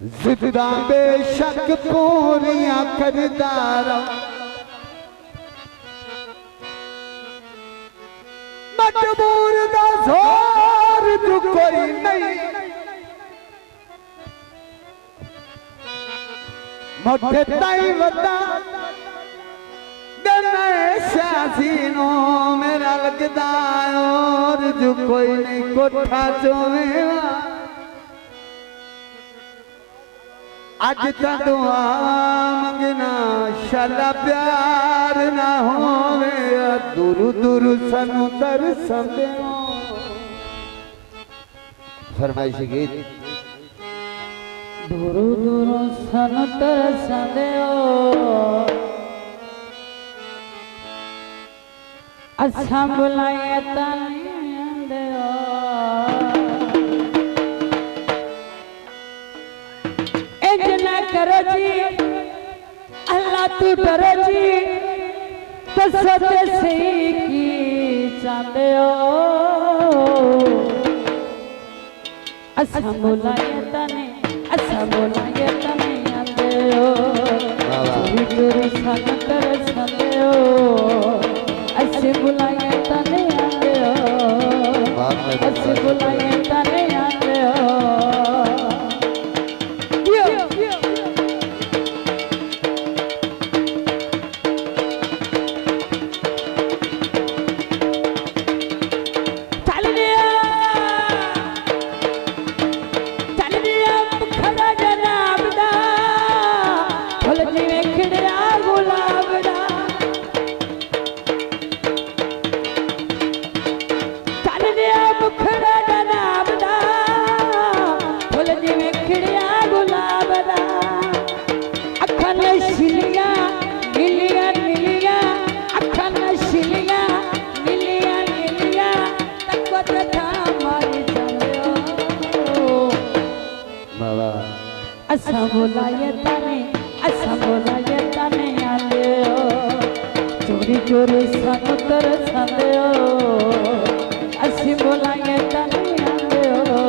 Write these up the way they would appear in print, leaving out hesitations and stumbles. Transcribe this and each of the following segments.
जिदा बेशक पूरियां करदारा मजबूर दा जोर जो कोई नहीं मोटे ताई वदा शासीनों मेरा लगदा और जो कोई नहीं कोठा चोवेवा अज ता दुआ मंगना शाला प्यार ना होवे दूर दूर सनु तरसदे फरमाइश गीत दूर दूर सनु तरसदे अच्छा बुलाए तने इतना करो जी अल्लाह तू डरो जी तो सत्य से की चाहते हो अच्छा बुलाए तने आते हो दूर सन कर संदे हो अच्छे बुलाए तने आते हो अच्छे बुलाए तने आते हो अच्छा बोलाए तने आते हो चोरी चोरी सन तरसदे हो अच्छी बोलाए तने आते हो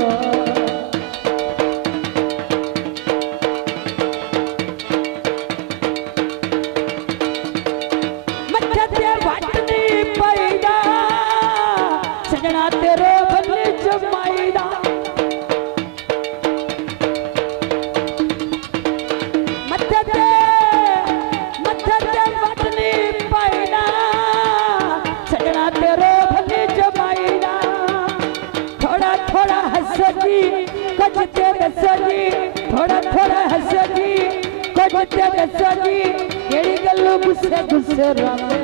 मत्था ते वाटनी पैदा सजना तेरो बदले जमाईदा थोड़ा थोड़ा हसदी कुछ तेरे सजी केड़ी गल्लो गुस्से गुस्से रोंदे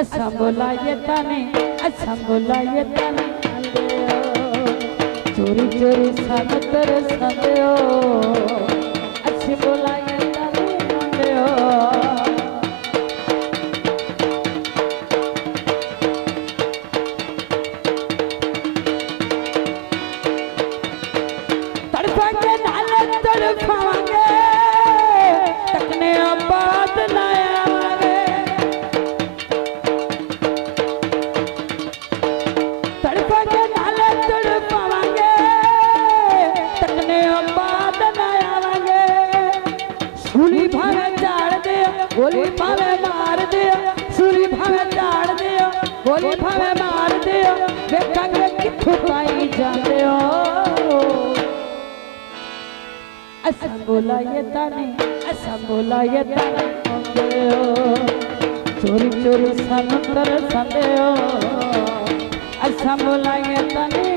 अच्छा बोलाए तने चोरी चोरी सन तरसदे हो अच्छी बोलाए तने आते हो गोली भावे मार दियो सूली भावे झाड़ दियो गोली भावे मार दियो देखंगे किथों ताई जाते हो असा बोलाए तने आते हो चोरी चोरी सन तरसदे हो असा बोलाए तने